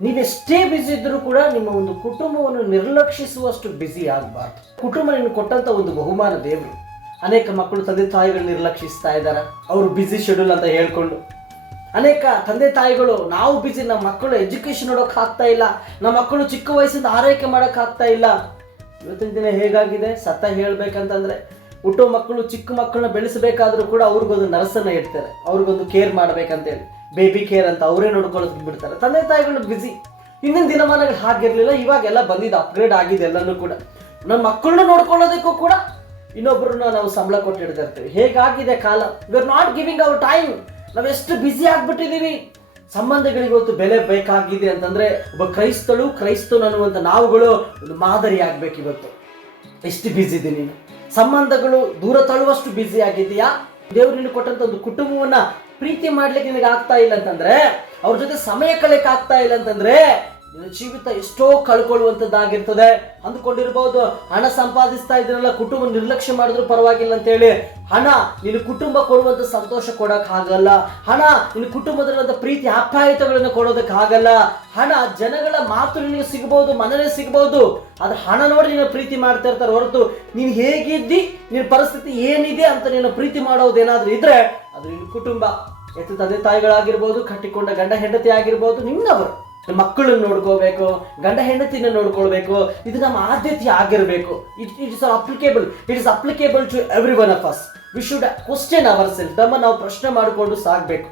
ನೀವೆಷ್ಟೇ busy ಇದ್ದರೂ ಕೂಡ ನಿಮ್ಮ ಒಂದು ಕುಟುಂಬವನ್ನು ನಿರ್ಲಕ್ಷಿಸುವಷ್ಟು ಬ್ಯುಸಿ ಆಗಬಾರ್ದು. ಕುಟುಂಬ ನಿಮಗೆ ಕೊಟ್ಟಂಥ ಒಂದು ಬಹುಮಾನ ದೇವರು. ಅನೇಕ ಮಕ್ಕಳು ತಂದೆ ತಾಯಿಗಳು ನಿರ್ಲಕ್ಷಿಸ್ತಾ ಇದ್ದಾರೆ, ಅವರು ಬ್ಯುಸಿ ಶೆಡ್ಯೂಲ್ ಅಂತ ಹೇಳ್ಕೊಂಡು. ಅನೇಕ ತಂದೆ ತಾಯಿಗಳು ನಾವು ಬ್ಯುಸಿ, ನಮ್ಮ ಮಕ್ಕಳು ಎಜುಕೇಷನ್ ನೋಡೋಕೆ ಆಗ್ತಾ ಇಲ್ಲ, ನಮ್ಮ ಮಕ್ಕಳು ಚಿಕ್ಕ ವಯಸ್ಸಿಂದ ಆರೈಕೆ ಮಾಡೋಕೆ ಆಗ್ತಾ ಇಲ್ಲ. ಇವತ್ತಿನ ದಿನ ಹೇಗಾಗಿದೆ ಸತ್ತ ಹೇಳ್ಬೇಕಂತಂದ್ರೆ, ಹುಟ್ಟೋ ಮಕ್ಕಳು ಚಿಕ್ಕ ಮಕ್ಕಳನ್ನ ಬೆಳೆಸಬೇಕಾದ್ರೂ ಕೂಡ ಅವ್ರಿಗೊಂದು ನರ್ಸನ್ನ ಇಡ್ತಾರೆ, ಅವ್ರಿಗೊಂದು ಕೇರ್ ಮಾಡ್ಬೇಕಂತೇಳಿ, ಬೇಬಿ ಕೇರ್ ಅಂತ ಅವರೇ ನೋಡ್ಕೊಳ್ಳೋದಕ್ಕೆ ಬಿಡ್ತಾರೆ. ತಂದೆ ತಾಯಿಗಳು ಬ್ಯುಸಿ. ಹಿಂದಿನ ದಿನಮಾನಗಳು ಹಾಗಿರಲಿಲ್ಲ, ಇವಾಗೆಲ್ಲ ಬಂದಿದ್ದು ಅಪ್ಗ್ರೇಡ್ ಆಗಿದೆ ಎಲ್ಲನೂ ಕೂಡ. ನಮ್ಮ ಮಕ್ಕಳನ್ನ ನೋಡ್ಕೊಳ್ಳೋದಕ್ಕೂ ಕೂಡ ಇನ್ನೊಬ್ಬರನ್ನ ನಾವು ಸಂಬಳ ಕೊಟ್ಟು ಹಿಡ್ದಿರ್ತೀವಿ. ಹೇಗಾಗಿದೆ ಕಾಲ. We are not giving our time. ನಾವು ಎಷ್ಟು ಬ್ಯುಸಿ ಆಗ್ಬಿಟ್ಟಿದ್ದೀವಿ. ಸಂಬಂಧಗಳಿಗೆ ಇವತ್ತು ಬೆಲೆ ಬೇಕಾಗಿದೆ ಅಂತಂದ್ರೆ ಒಬ್ಬ ಕ್ರೈಸ್ತನು ಅನ್ನುವಂಥ ನಾವುಗಳು ಒಂದು ಮಾದರಿ ಆಗ್ಬೇಕು. ಇವತ್ತು ಎಷ್ಟು ಬ್ಯುಸಿ ಇದೆ ನೀನು. ಸಂಬಂಧಗಳು ದೂರ ತಳ್ಳುವಷ್ಟು ಬ್ಯುಸಿ ಆಗಿದೆಯಾ? ದೇವರು ನಿನಗೆ ಕೊಟ್ಟಂತ ಒಂದು ಕುಟುಂಬವನ್ನ ಪ್ರೀತಿ ಮಾಡ್ಲಿಕ್ಕೆ ನಿನಗೆ ಆಗ್ತಾ ಇಲ್ಲ ಅಂತಂದ್ರೆ, ಅವ್ರ ಜೊತೆ ಸಮಯ ಕಳೆಯಕ್ಕೆ ಆಗ್ತಾ ಇಲ್ಲ ಅಂತಂದ್ರೆ, ನಿನ್ನ ಜೀವಿತ ಎಷ್ಟೋ ಕಳ್ಕೊಳ್ಳುವಂಥದ್ದಾಗಿರ್ತದೆ. ಅಂದ್ಕೊಂಡಿರ್ಬೋದು, ಹಣ ಸಂಪಾದಿಸ್ತಾ ಇದ್ರಲ್ಲ, ಕುಟುಂಬ ನಿರ್ಲಕ್ಷ್ಯ ಮಾಡಿದ್ರು ಪರವಾಗಿಲ್ಲ ಅಂತೇಳಿ. ಹಣ ನಿನ್ನ ಕುಟುಂಬ ಕೊಡುವಂಥ ಸಂತೋಷ ಕೊಡೋಕೆ ಆಗಲ್ಲ. ಹಣ ನಿನ್ನ ಕುಟುಂಬದಲ್ಲಿರುವಂಥ ಪ್ರೀತಿ ಆಪ್ಯಾಯತೆಗಳನ್ನು ಕೊಡೋದಕ್ಕೆ ಆಗಲ್ಲ. ಹಣ ಜನಗಳ ಮಾತು ನಿನಗೆ ಸಿಗ್ಬೋದು, ಮನನೇ ಸಿಗ್ಬೋದು, ಆದ್ರೆ ಹಣ ನೋಡಿ ನೀನು ಪ್ರೀತಿ ಮಾಡ್ತಾ ಇರ್ತಾರೆ ಹೊರತು ನೀನು ಹೇಗಿದ್ದಿ, ನಿನ್ನ ಪರಿಸ್ಥಿತಿ ಏನಿದೆ ಅಂತ ನೀನು ಪ್ರೀತಿ ಮಾಡೋದೇನಾದ್ರೂ ಇದ್ರೆ ಅದು ನಿನ್ನ ಕುಟುಂಬ. ತಂದೆ ತಾಯಿಗಳಾಗಿರ್ಬೋದು, ಕಟ್ಟಿಕೊಂಡ ಗಂಡ ಹೆಂಡತಿ ಆಗಿರ್ಬೋದು, ನಿನ್ನವರು. ಮಕ್ಕಳನ್ನು ನೋಡ್ಕೋಬೇಕು, ಗಂಡ ಹೆಂಡತಿನ ನೋಡ್ಕೊಳ್ಬೇಕು. ಇದು ನಮ್ಮ ಆದ್ಯತೆ ಆಗಿರಬೇಕು. It is applicable to every one of us. We should question our self. ನಾವು ಪ್ರಶ್ನೆ ಮಾಡಿಕೊಂಡು ಸಾಗಬೇಕು.